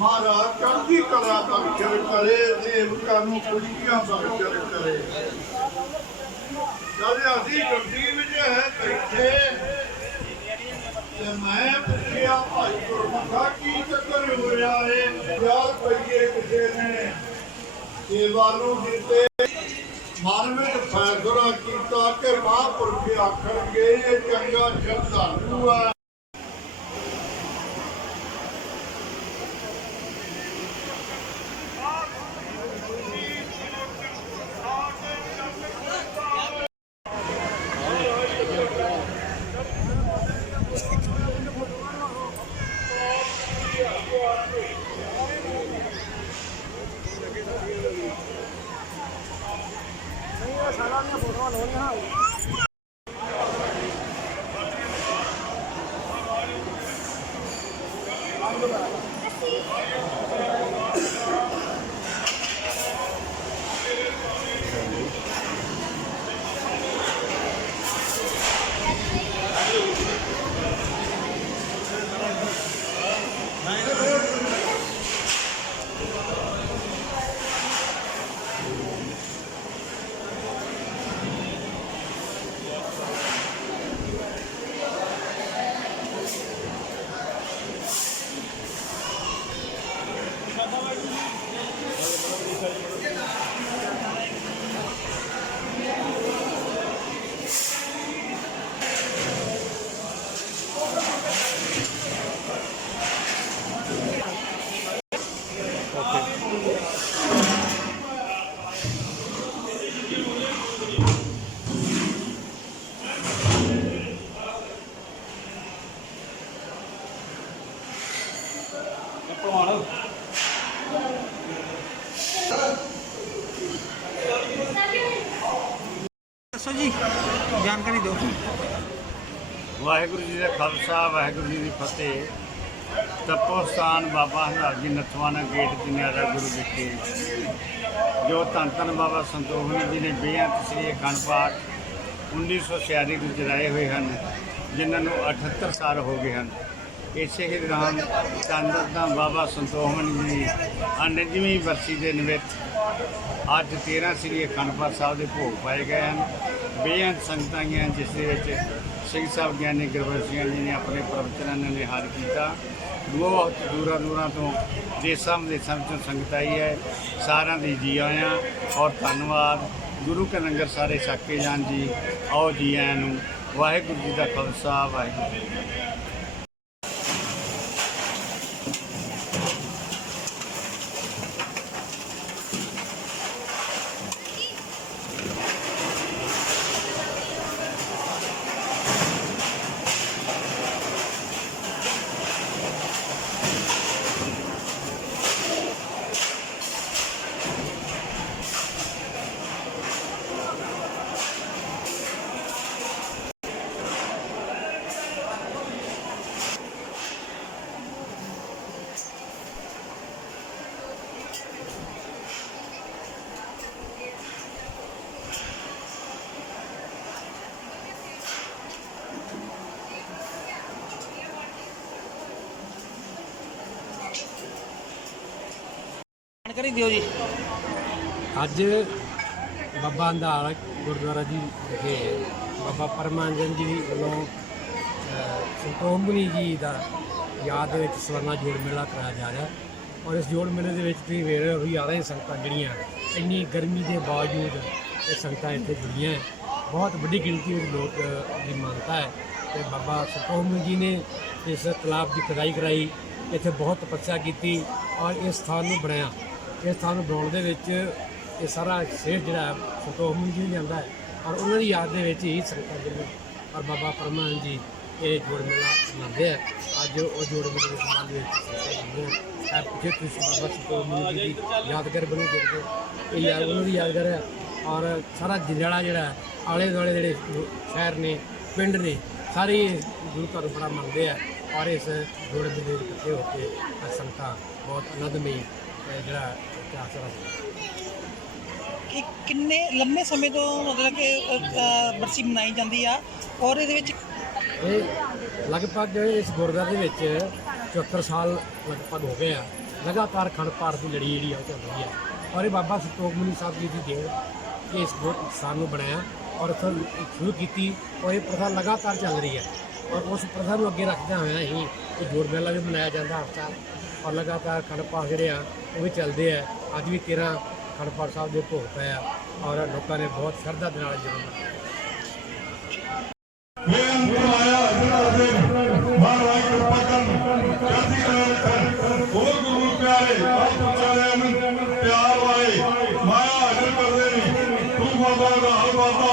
ਮਹਾਰਾਜ, ਚੜ੍ਹਦੀ ਕਲਾ ਬਖਸ਼ਿਸ਼ ਕਰੇ ਸੇਵਕਾਂ ਨੂੰ ਖੁਸ਼ੀਆਂ ਬਖਸ਼ਿਸ਼ ਕਰੇ। ਜਦ ਅਸੀਂ ਗੱਡੀ ਵਿੱਚ ਹੈ ਬੈਠੇ। ਤੇ ਮੈਂ ਪੁੱਛਿਆ, ਭਾਈ ਗੁਰਮੁਖਾ, ਕੀ ਚੱਕਰ ਹੋਇਆ ਏ? ਯਾਰ ਪਈਏ ਕਿਸੇ ਨੇ? ਸੇਵਾ ਨੂੰ ਦਿੱਤੇ ਮਨ ਵਿੱਚ ਫੈਸਲਾ ਕੀਤਾ ਕਿ ਮਹਾਂਪੁਰਖ ਆਖਣਗੇ, ਇਹ ਚੰਗਾ ਸ਼ਰਧਾਲੂ ਹੈ ਦੱਸੋ ਜੀ, ਜਾਣਕਾਰੀ ਦਿਓ। ਵਾਹਿਗੁਰੂ ਜੀ ਦਾ ਖਾਲਸਾ, ਵਾਹਿਗੁਰੂ ਜੀ ਦੀ ਫਤਿਹ। ਤਪੋ ਸਥਾਨ ਬਾਬਾ ਹਜ਼ਾਰ ਜੀ ਨਥਵਾਨਾ ਗੇਟ ਦਿਨਾਰਾ ਗੁਰੂ ਵਿਖੇ ਜੋ ਧੰਨ ਧੰਨ ਬਾਬਾ ਸੰਤੋਖਨੀ ਜੀ ਨੇ ਬੇਅੰਤ ਸ੍ਰੀ ਅਖੰਡ ਪਾਠ 1946 ਵਿੱਚ ਜਰਾਏ ਹੋਏ ਹਨ, ਜਿਨ੍ਹਾਂ ਨੂੰ 78 ਸਾਲ ਹੋ ਗਏ ਹਨ। ਇਸੇ ਹੀ ਦੌਰਾਨ ਚੰਦਰ ਦਾ ਬਾਬਾ ਸੰਤੋਖਨੀ ਜੀ ਅਨੰਜਵੀਂ ਵਰਸੀ ਦੇ ਨਿਮਿਤ ਅੱਜ 13 ਸ੍ਰੀ ਅਖੰਡ ਪਾਠ ਸਾਹਿਬ ਦੇ ਭੋਗ ਪਾਏ ਗਏ ਹਨ। ਬੇਅੰਤ ਸੰਗਤਾਂ ਗਈਆਂ, ਜਿਸ ਦੇ ਵਿੱਚ ਸਿੰਘ ਸਾਹਿਬ ਗਿਆਨੀ ਗੁਰਬਖਸ਼ ਜੀ ਨੇ ਆਪਣੇ ਪ੍ਰਵਚਨਾਂ ਨਾਲ ਨਿਹਾਰ ਕੀਤਾ। ਬਹੁਤ ਦੂਰਾਂ ਦੂਰਾਂ ਤੋਂ ਦੇਸਾਂ ਵਿਦੇਸਾਂ ਵਿੱਚੋਂ ਸੰਗਤ ਆਈ ਹੈ। ਸਾਰਿਆਂ ਦੀ ਜੀ ਆਇਆਂ ਔਰ ਧੰਨਵਾਦ। ਗੁਰੂ ਕੇ ਲੰਗਰ ਸਾਰੇ ਛਕ ਕੇ ਜਾਣ ਜੀ। ਆਓ ਜੀ ਆਇਆਂ ਨੂੰ। ਵਾਹਿਗੁਰੂ ਜੀ ਦਾ ਖਾਲਸਾ, ਵਾਹਿਗੁਰੂ ਜਾਣਕਾਰੀ ਦਿਓ ਜੀ। ਅੱਜ ਬਾਬਾ ਅੰਧਾਲ ਗੁਰਦੁਆਰਾ ਜੀ ਵਿਖੇ ਬਾਬਾ ਪਰਮਾਨੰਦ ਜੀ ਵੱਲੋਂ ਸੰਤੋਖਮਨੀ ਜੀ ਦਾ ਯਾਦ ਵਿੱਚ ਸਵਰਨਾ ਜੋੜ ਮੇਲਾ ਕਰਾਇਆ ਜਾ ਰਿਹਾ ਔਰ ਇਸ ਜੋੜ ਮੇਲੇ ਦੇ ਵਿੱਚ ਤੁਸੀਂ ਵੇਖ ਰਹੇ ਹੋ ਵੀ ਜ਼ਿਆਦਾ ਹੀ ਸੰਗਤਾਂ ਜਿਹੜੀਆਂ, ਇੰਨੀ ਗਰਮੀ ਦੇ ਬਾਵਜੂਦ ਇਹ ਸੰਗਤਾਂ ਇੱਥੇ ਜੁੜੀਆਂ ਬਹੁਤ ਵੱਡੀ ਗਿਣਤੀ ਵਿੱਚ ਲੋਕ ਦੀ ਮਾਨਤਾ ਹੈ ਤੇ ਬਾਬਾ ਸੰਤੋਖਮਨੀ ਜੀ ਨੇ ਇਸ ਤਲਾਬ ਦੀ ਖੁਦਾਈ ਕਰਾਈ, ਇੱਥੇ ਬਹੁਤ ਤਪੱਸਿਆ ਕੀਤੀ ਔਰ ਇਸ ਸਥਾਨ ਨੂੰ ਬਣਾਇਆ। ਇਸ ਸਥਾਨ ਨੂੰ ਬਣਾਉਣ ਦੇ ਵਿੱਚ ਇਹ ਸਾਰਾ ਸ਼ੇਰ ਜਿਹੜਾ ਹੈ ਸੰਤੋਖ ਜੀ ਜਾਂਦਾ ਹੈ ਔਰ ਉਹਨਾਂ ਦੀ ਯਾਦ ਦੇ ਵਿੱਚ ਹੀ ਸੰਗਤਾਂ ਜਿਹੜੀਆਂ ਔਰ ਬਾਬਾ ਪਰਮਾਨੰਦ ਜੀ ਇਹ ਜੋੜ ਮੇਲਾ ਮਨਾਉਂਦੇ ਆ। ਅੱਜ ਉਹ ਜੋੜ ਮੇਲੇ ਦੇ ਸੰਬੰਧ ਵਿੱਚ ਹੈ ਪਿੱਛੇ ਤੁਸੀਂ ਬਾਬਾ ਸੰਤੋਖ ਜੀ ਦੀ ਯਾਦਗਾਰ ਬਣੀ ਦੇਖਦੇ ਇਹ ਯਾਦ, ਉਹਨਾਂ ਦੀ ਯਾਦਗਾਰ ਹੈ ਔਰ ਸਾਰਾ ਜੰਡਿਆਲਾ ਜਿਹੜਾ ਆਲੇ ਦੁਆਲੇ ਜਿਹੜੇ ਸ਼ਹਿਰ ਨੇ, ਪਿੰਡ ਨੇ, ਸਾਰੇ ਗੁਰੂ ਘਰ ਨੂੰ ਬੜਾ ਮੰਨਦੇ ਆ ਔਰ ਇਸ ਜੋੜੇ ਦੇ ਇਕੱਠੇ ਹੋ ਕੇ ਇਹ ਸੰਗਤਾਂ ਬਹੁਤ ਆਨੰਦਮਈ ਜਿਹੜਾ ਇਤਿਹਾਸ ਰੱਖਦੇ ਇਹ ਕਿੰਨੇ ਲੰਮੇ ਸਮੇਂ ਤੋਂ ਮਤਲਬ ਕਿ ਬਰਸੀ ਮਨਾਈ ਜਾਂਦੀ ਆ ਔਰ ਇਹਦੇ ਵਿੱਚ ਇਹ ਲਗਭਗ ਇਸ ਗੁਰਦੁਆਰੇ ਦੇ ਵਿੱਚ 74 ਸਾਲ ਲਗਭਗ ਹੋ ਗਏ ਆ। ਲਗਾਤਾਰ ਖੰਡ ਪਾਠ ਦੀ ਲੜੀ ਜਿਹੜੀ ਆ ਉਹ ਚੱਲ ਰਹੀ ਹੈ ਔਰ ਇਹ ਬਾਬਾ ਸੰਤੋਖ ਮੁਨੀ ਸਾਹਿਬ ਜੀ ਦੀ ਦੇਣ ਕਿ ਇਸ ਗੁਰ ਨੂੰ ਬਣਾਇਆ ਔਰ ਸ਼ੁਰੂ ਕੀਤੀ ਔਰ ਇਹ ਪ੍ਰਥਾ ਲਗਾਤਾਰ ਚੱਲ ਰਹੀ ਹੈ ਔਰ ਉਸ ਪ੍ਰਥਾ ਨੂੰ ਅੱਗੇ ਰੱਖਦਿਆਂ ਹੋਇਆਂ ਹੀ ਇਹ ਜੋੜ ਮੇਲਾ ਵੀ ਮਨਾਇਆ ਜਾਂਦਾ ਹਰ ਸਾਲ। ਔਰ ਲਗਾਤਾਰ ਖੰਡ ਪਾਠ ਜਿਹੜੇ ਆ, ਉਹ ਵੀ ਚੱਲਦੇ ਆ। ਅੱਜ ਵੀ 13 ਖੰਡ ਸਾਹਿਬ ਦੇ ਭੋਗ ਪਏ ਔਰ ਲੋਕਾਂ ਨੇ ਬਹੁਤ ਸ਼ਰਧਾ ਦੇ ਨਾਲ ਜਨਮ ਬੇਅੰਤ ਆਇਆ ਹਜ਼ਰਤ ਦੇ ਮਹਾਰਾਜ ਕਿਰਪਾ ਕਰਨ ਜਲਦੀ ਕਰਨ। ਉਹ ਗੁਰੂ ਪਿਆਰੇ, ਆਪ ਚਾਰੇ ਅਮਨ ਪਿਆਰ ਵਾਲੇ ਮਾਇਆ ਹਾਜ਼ਰ ਕਰਦੇ ਨੇ। ਤੂੰ ਬਾਬਾ ਦਾ ਹਰ ਬਾਬਾ